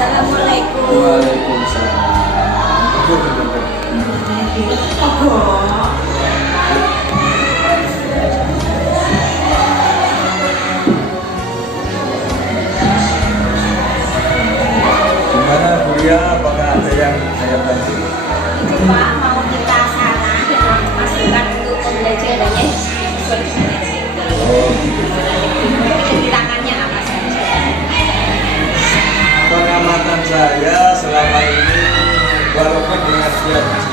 Assalamualaikum. Gimana Buya, apakah ada yang saya bantu? Pak, mau kita sana dengan masukan untuk pembelajarannya sesuai dengan SMP. Di tangannya apa saja? Pengamatan saya selama ini, walaupun dengan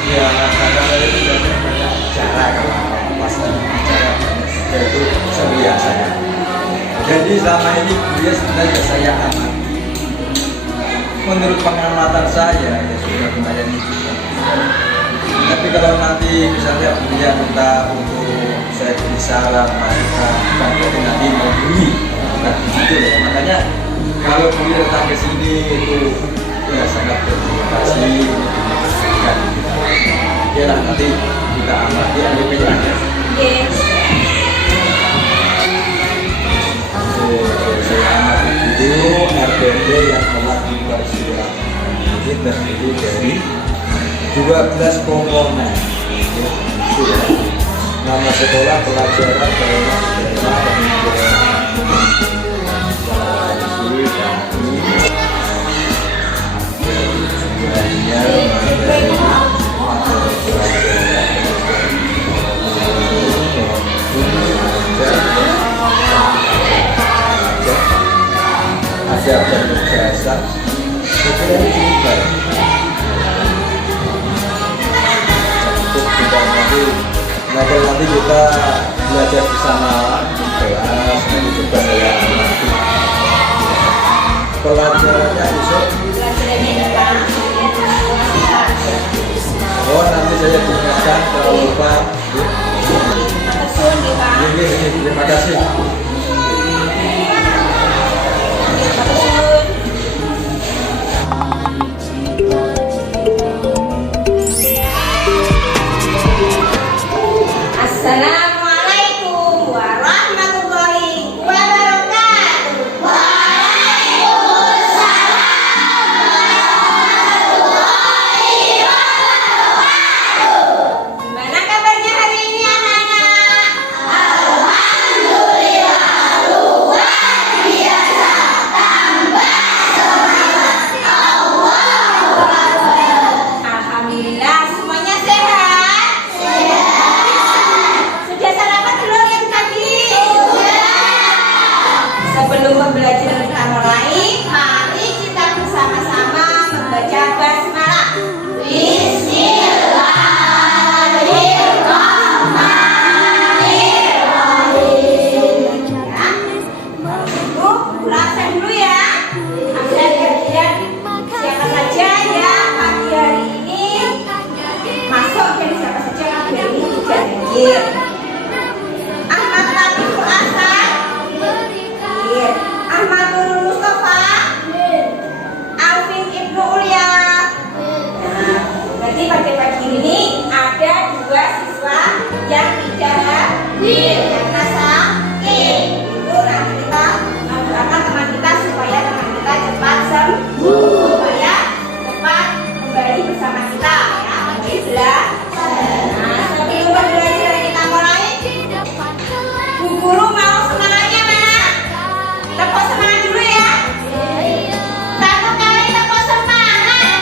dia kadang itu banyak bicara, kalau pasti bicara yaitu biasanya. Jadi selama ini dia sebenarnya saya amati. Menurut pengamatan saya ya sudah lumayan itu. Tapi kalau nanti misalnya dia minta untuk saya beri saran, masukan, jadi nanti mau beli, nah gitu ya. Makanya kalau beliau datang ke sini itu ya sangat berterima kasih. Oke lah, nanti kita amati RDP-nya. Yes. Saya amati dulu RDP yang telah dipersiapkan. Ini terdiri dari 12 komponen. Itu ya. Nama sekolah, pelajaran, ada penugasan sebenarnya juga untuk kita nanti kita belajar bersama kelas, nanti juga saya amati pelajarannya besok. Oh, nanti saya gunakan kalau lupa. Terima kasih. Assalamualaikum warahmatullahi wabarakatuh. Gimana kabarnya hari ini anak-anak? Alhamdulillah luar biasa, tambah semangat. Alhamdulillah semuanya sehat. Sudah sarapan belum yang tadi? Sebelum pembelajaran kita mulai, mari kita bersama-sama membaca basmalah. Langsung dulu ya. Ambil bagian siapa saja ya pagi hari ini masuk dan siapa saja pagi hari ini tidak hadir. Ahmad Latiful Hasan, Ahmad Nurul Mustafa, Alvin Ibnu Ulya. Nah, berarti pada pagi ini ada 2 siswa yang tidak hadir karena sakit. Itu nanti kita mendoakan teman kita supaya teman kita cepat sembuh, supaya cepat kembali bersama kita ya. Oke, nah, sebelum pembelajaran kita mulai, Bu Guru mau semangatnya mana? Tepuk semangat dulu ya. 1 kali tepuk semangat.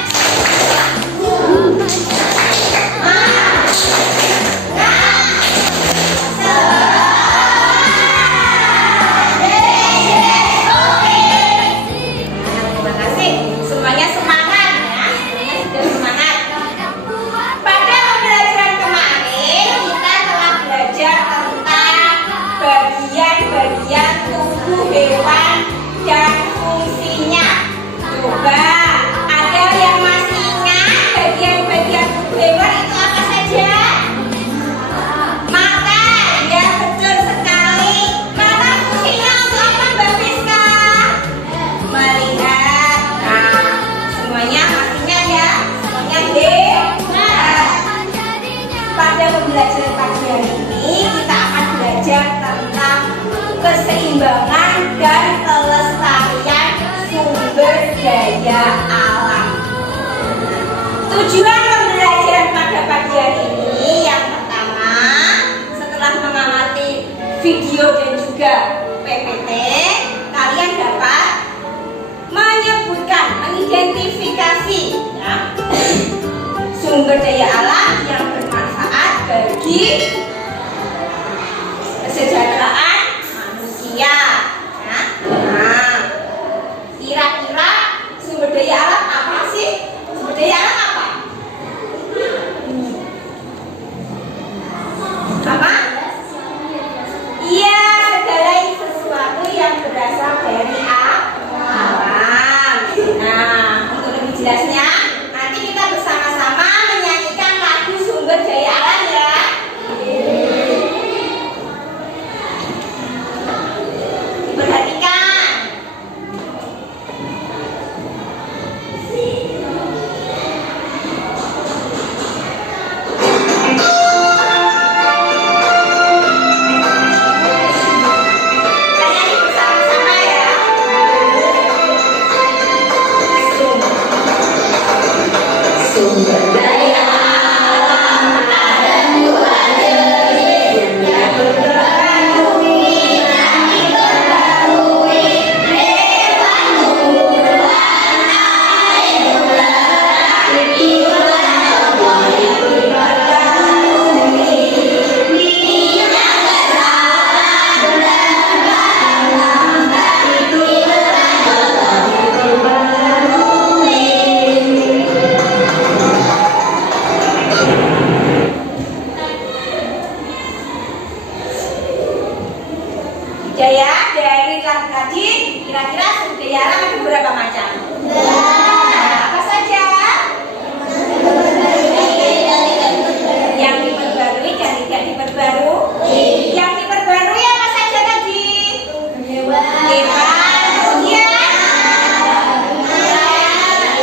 Terima kasih. Semuanya semangat ya. Semuanya sudah semangat. Pada pembelajaran kemarin kita telah belajar tentang bagian-bagian tubuh hewan dan fungsinya. Coba ada yang masih ingat bagian-bagian tubuh hewan itu apa saja? Makan, ya betul sekali. Mana fungsinya untuk apa Mbak Fiska? Melihat. Nah, semuanya masih ingat ya? Semuanya dengar. Pada pembelajaran pagi hari ini kita akan belajar tentang keseimbangan dan kelestarian sumber daya Tujuan pembelajaran pada pagi hari ini yang pertama, setelah mengamati video dan juga PPT, kalian dapat menyebutkan, mengidentifikasi ya, sumber daya alam yang bermanfaat bagi kesejahteraan manusia ya. Nah, kira-kira sumber daya alam apa sih? Sumber daya alam apa? Apa? Iya, segala sesuatu yang berasal dari alam. Nah, untuk lebih jelasnya, nanti kita bersama-sama menyanyikan lagu sumber daya alam ya. Perhatikan. Daya dari lagu tadi, kira-kira sumber daya alam ada berapa macam? Apa saja? Yang diperbarui dan tidak diperbarui. Yang diperbarui apa saja tadi? Hewan, kemudian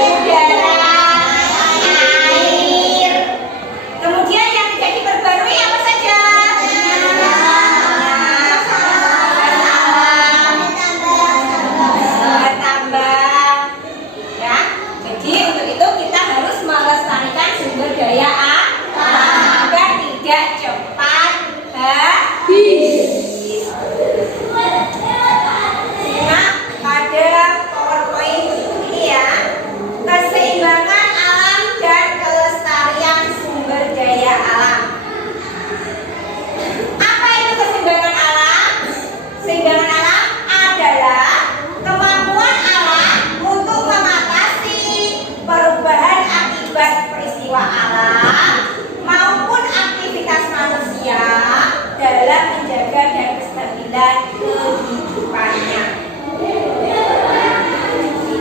udara, air. Kemudian yang tidak diperbarui apa saja? Daya agar tidak cepat habis. Nah, pada PowerPoint ini ya, keseimbangan alam dan kelestarian sumber daya alam. Apa itu keseimbangan alam? Keseimbangan alam adalah kemampuan alam untuk mengatasi perubahan akibat peristiwa alam maupun aktivitas manusia dalam menjaga dan kestabilan kehidupannya.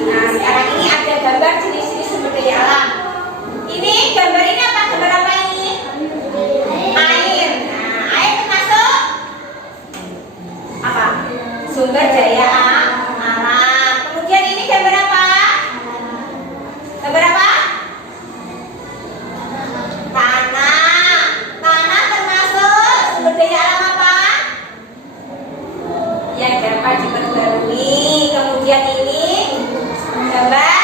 Nah, sekarang ini ada gambar jenis-jenis sumber daya alam. Ini gambar ini apa? Gambar apa ini? Air. Nah, air termasuk apa? Sumber daya alam. Kemudian ini gambar apa? Gambar apa? Tanah termasuk sumber daya alam apa? Yang dapat diperbarui. Kemudian ini gambar,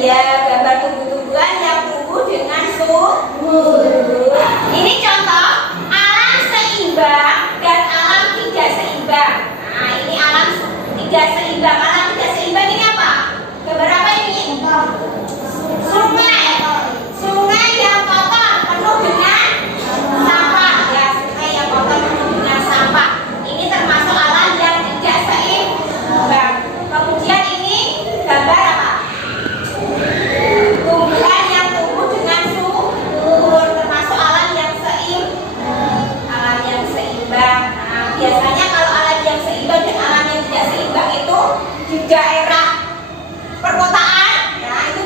ya, gambar tumbuh-tumbuhan yang tumbuh dengan subur. Ini contoh alam seimbang dan alam tidak seimbang. Nah, ini alam tidak seimbang. Alam tidak seimbang ini apa? Gambar apa ini? Sungai yang kotor penuh dengan sampah ya, sungai yang kotor penuh dengan sampah. Ini termasuk alam yang tidak seimbang. Kemudian ini gambar apa? Tumbuhan yang tumbuh dengan subur, termasuk alam yang seimbang. Nah, biasanya kalau alam yang seimbang dan alam yang tidak seimbang itu di daerah perkotaan, ya itu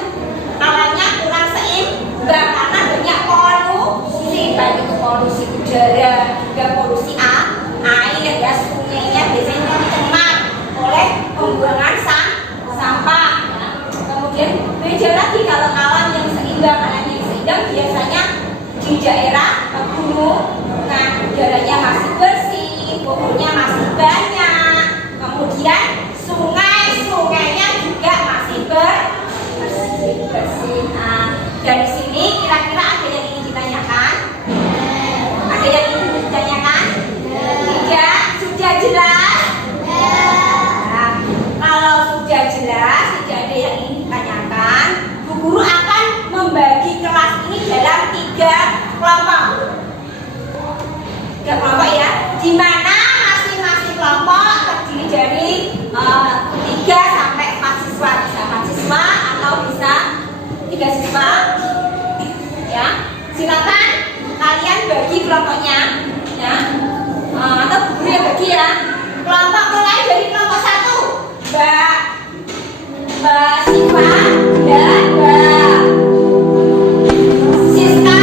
alamnya kurang seimbang karena banyak polusi, baik itu polusi udara, juga polusi air ya, sungainya biasanya tercemar oleh pembuangan sampah. Ya. Kemudian beda lagi kalau alam yang seimbang, biasanya di daerah pegunungan, udaranya masih bersih, pohonnya masih banyak, kemudian sungai kelompok ya, di mana masing-masing kelompok terdiri dari 3 sampai 4 siswa, bisa 4 siswa atau bisa 3 siswa. Ya, silakan kalian bagi kelompoknya, ya, atau guru yang bagi ya. Kelompok mulai dari kelompok 1, Mbak Siva dan Mbak Siska,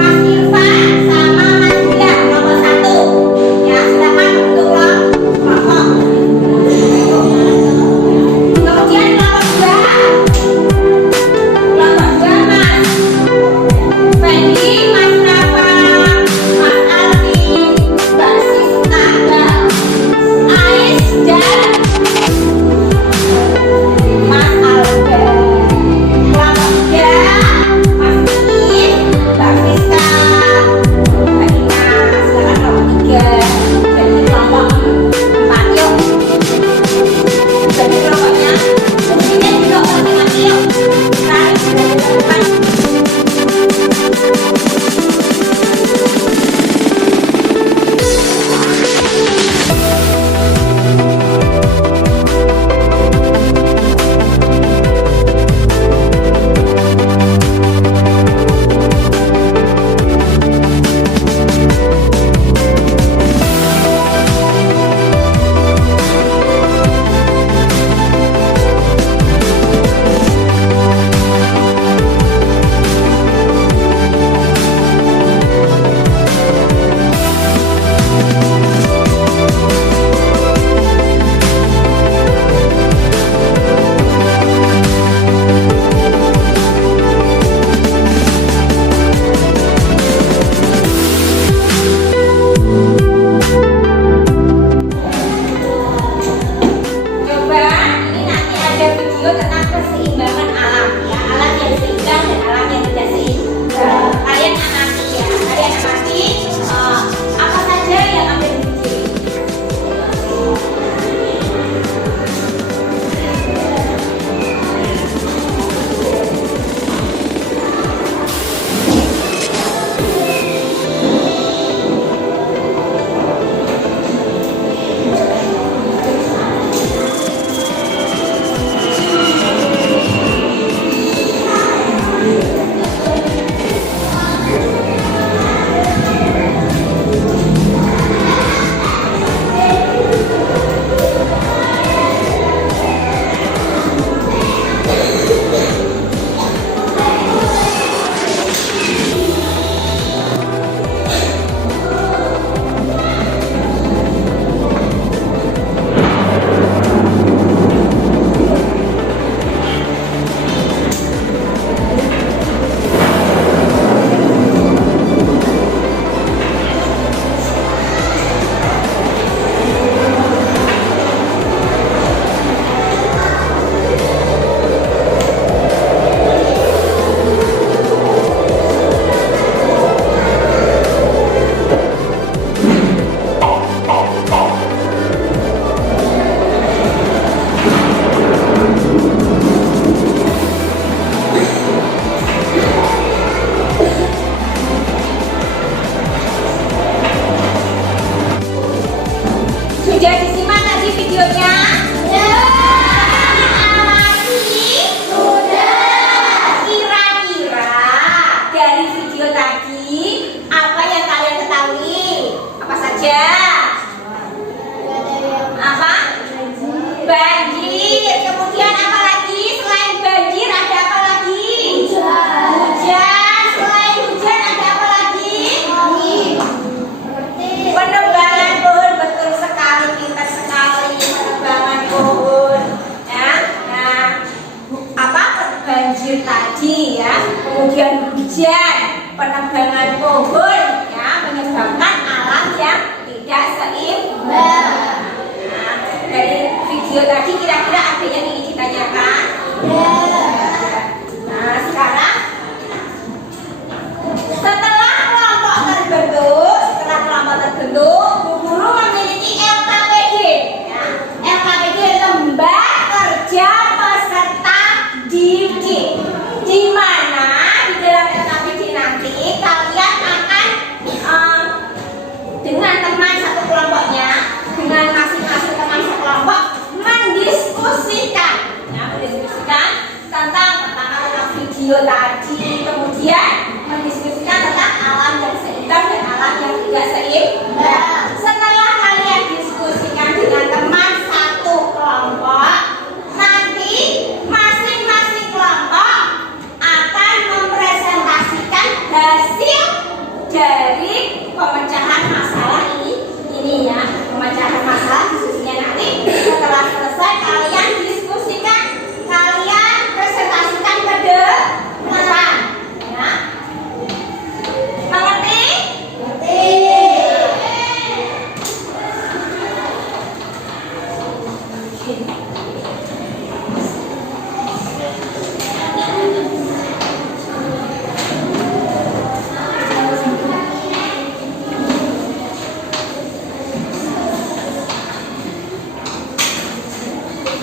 Mas Irfan sama Mas Bila, kelompok 1. Ya, silakan untuk kelompok. Kemudian kelompok 2, Mas Fendi, Mas Rafa, Mas Alfi, Mbak Siska, Mbak Ais dan Mas Alda. Kelompok 3, Mas Iin, Mbak Friska, Mbak Ina. Silakan kelompok 3. Jadi kelompok 4 yuk. Jadi kelompoknya fungsinya juga masing-masing yuk. Tarik dari depan. Coba ini nanti ada video tentang keseimbangan alam ya, alam yang seimbang dan alam yang tidak seimbang. Kalian amati ya, kalian amati apa saja yang ada di video ini. Sudah disimak tadi videonya? Sudah. Kira-kira dari video tadi apa yang kalian ketahui? Apa saja? Apa? Banjir. Kemudian apa lagi? Selain banjir ada apa lagi? Hujan. Selain hujan ada apa lagi? Penebangan pohon, betul sekali, pintar sekali, penebangan pohon ya. Nah, apa banjir tadi ya, kemudian hujan, penebangan pohon ya, menyebabkan alam yang tidak seimbang. Nah, dari video tadi kira-kira ada yang ingin ditanyakan? Nah, sekarang setelah kelompok terbentuk, Bu Guru memiliki LKPD ya. LKPD Lembar Kerja Peserta Didik, di mana di dalam LKPD nanti kalian akan dengan kelompoknya dengan masing-masing teman sekelompok mendiskusikan, ya, mendiskusikan tentang pertama tentang video tadi, kemudian mendiskusikan tentang alam yang seimbang dan alam yang tidak seimbang. Setelah kalian diskusikan dengan teman satu kelompok, nanti masing-masing kelompok akan mempresentasikan hasil dari pemecahan masalah ini ya, pemecahan masalah diskusinya nanti. Setelah selesai kalian diskusikan, kalian presentasikan ke depan, ya. Mengerti? Mengerti.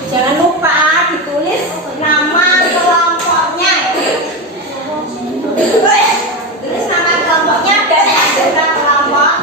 Jangan lupa ditulis nama kelompoknya. Tulis nama kelompoknya dan anggota kelompok.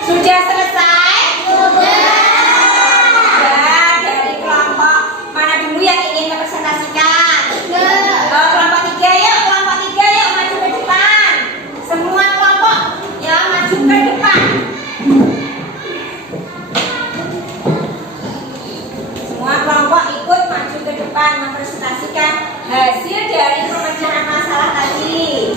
Sudah selesai? Sudah. Ya, dari kelompok mana dulu yang ingin mempresentasikan? Kelompok 3 yuk, maju ke depan. Semua kelompok ya maju ke depan. Semua kelompok ikut maju ke depan mempresentasikan hasil dari pemecahan masalah tadi.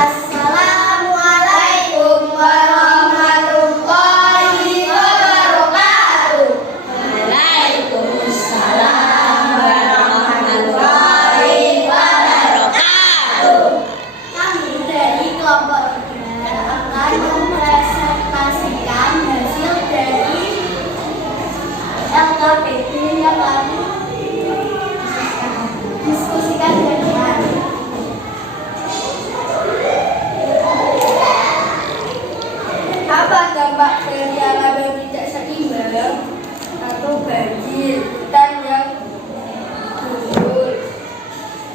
Assalamualaikum warahmatullahi wabarakatuh. Waalaikumsalam warahmatullahi wabarakatuh. Kami dari kelompok 3 akan mempresentasikan hasil dari LKPD yang kami diskusikan dengan apa dampak dari alam yang tidak seimbang atau banjir, hutan yang gundul,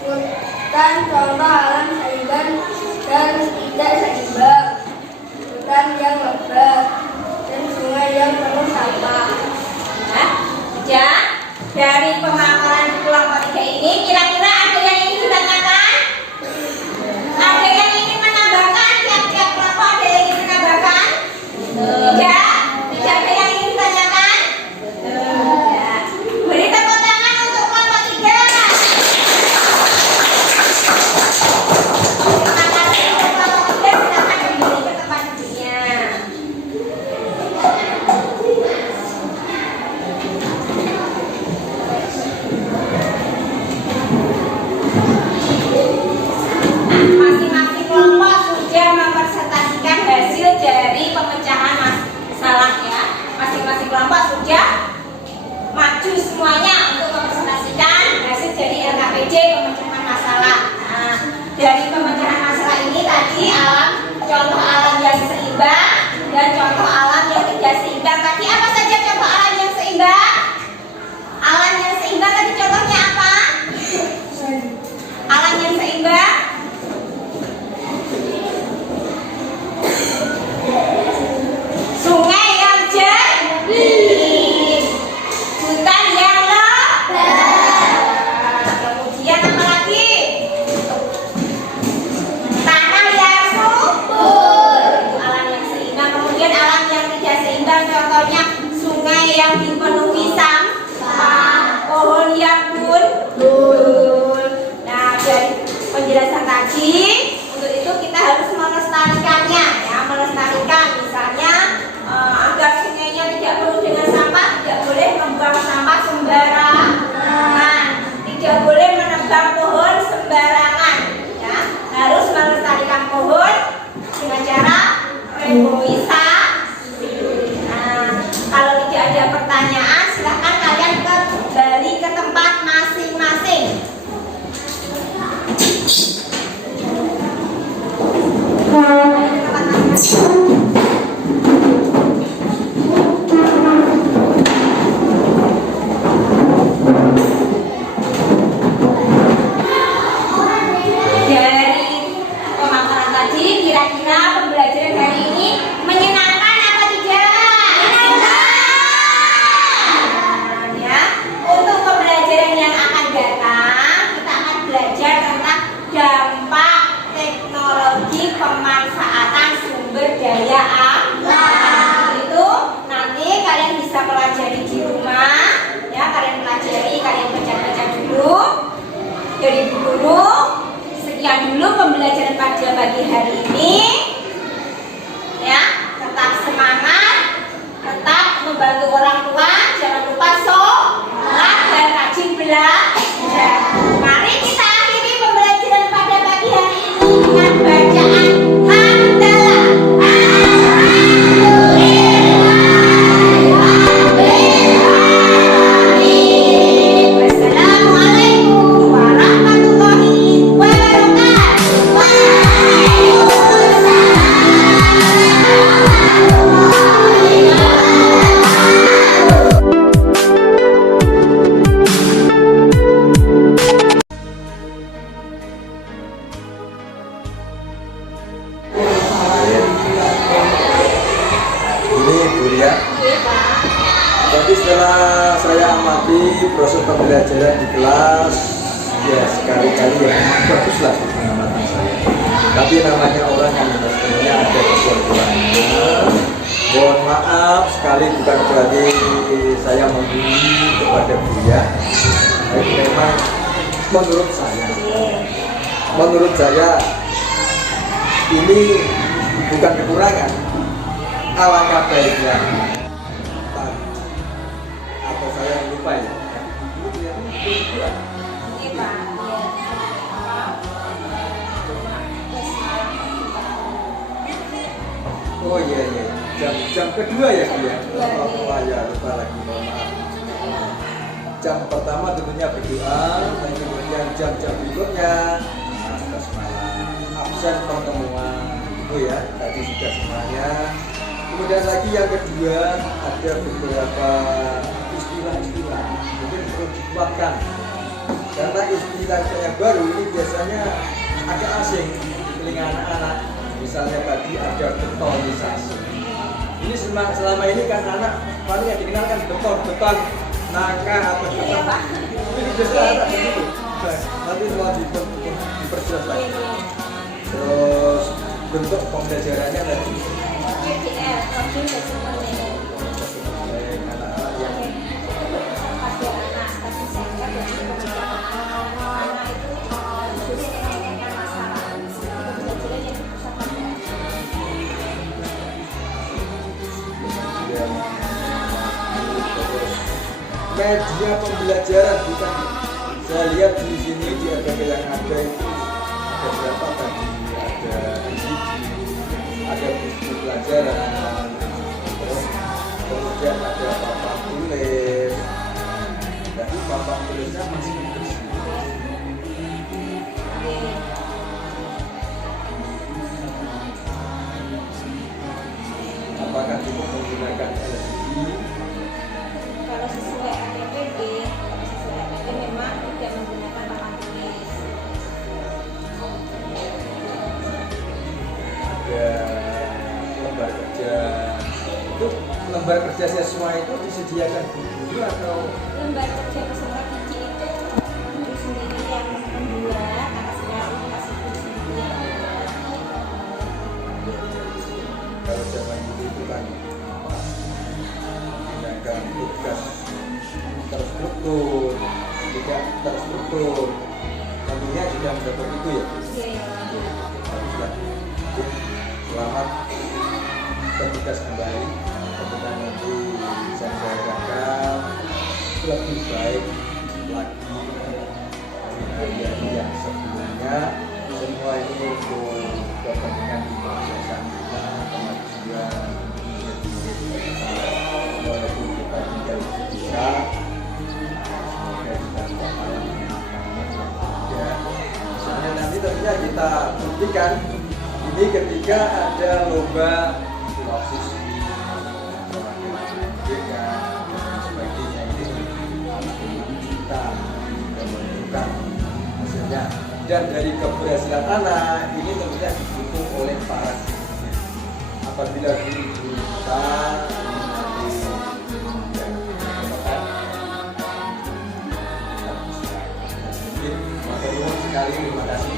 hutan contoh alam seimbang dan tidak seimbang, hutan yang lebat dan sungai yang penuh sampah. Ya, dari ada pertanyaan, silahkan kalian kembali ke tempat masing-masing. Dari pemaparan tadi, kira-kira pembelajaran hari ini menyenangkan apa tidak? Menyenangkan ya. Untuk pembelajaran yang akan datang, kita akan belajar tentang dampak teknologi pemanfaatan sumber daya alam. Itu nanti kalian bisa pelajari di rumah, ya kalian pelajari, kalian baca-baca dulu dari guru. Sekian dulu pembelajaran pada pagi hari ini. Ya, tetap semangat, tetap membantu orang tua, jangan lupa sholat dan rajin belajar. Mari kita akhiri pembelajaran pada pagi hari ini dengan bacaan hamdalah. Wassalamualaikum warahmatullahi Ini Bu Ria. Tapi setelah saya amati proses pembelajaran di kelas, ya sekali-kali ya baguslah pengamatan saya. Tapi namanya orang yang sebenarnya ada kekurangannya. Mohon maaf sekali, bukan berarti saya membuli kepada Buya. Tapi memang menurut saya ini bukan kekurangan. Alangkah baiknya atau saya lupa ya. Oh iya, jam kedua ya Bu ya. Oh ya, lupa lagi, mohon maaf. Jam pertama tentunya berdoa, dan kemudian jam-jam berikutnya atas malam absen pertemuan itu ya, tadi sudah semuanya. Kemudian lagi yang kedua, ada beberapa istilah-istilah mungkin perlu dikuatkan, karena istilah yang baru ini biasanya agak asing di telinga anak-anak. Misalnya tadi ada betonisasi. Ini selama ini kan anak paling yang dikenalkan beton, nangka atau beton. Ini biasa anak begitu. Nanti mau diperjelas lagi. Terus bentuk pembelajarannya tadi. Media pembelajaran bukan, saya lihat di sini di RPP yang ada itu ada berapa tadi, ada ada buku pelajaran, terus kemudian ada papan tulis, jadi papan tulisnya masih bersih. Apakah cukup menggunakan LCD? Kalau sesuai APPD, memang tidak menggunakan papan tulis. Ada lembar kerja. Itu lembar kerja siswa itu disediakan guru atau Lembar kerja peserta didik itu guru sendiri yang membuat, atas nama kasih guru sendiri yang membuat. kalau zaman dulu itu kan apa, menggunakan tugas terstruktur, tidak terstruktur, tentunya juga mendapat itu ya. Baguslah. Selamat bertugas kembali. Semoga nanti bisa menjalankan lebih baik lagi dari hari yang sebelumnya. Semua ini untuk kepentingan kebiasaan kita, kemajuan, walaupun kita buktikan ini ketika ada lomba siswa dan sebagainya ini kita menentukan hasilnya, dan dari keberhasilan anak ini tentunya didukung oleh para siswa. Apabila guru kita sekali terima kasih.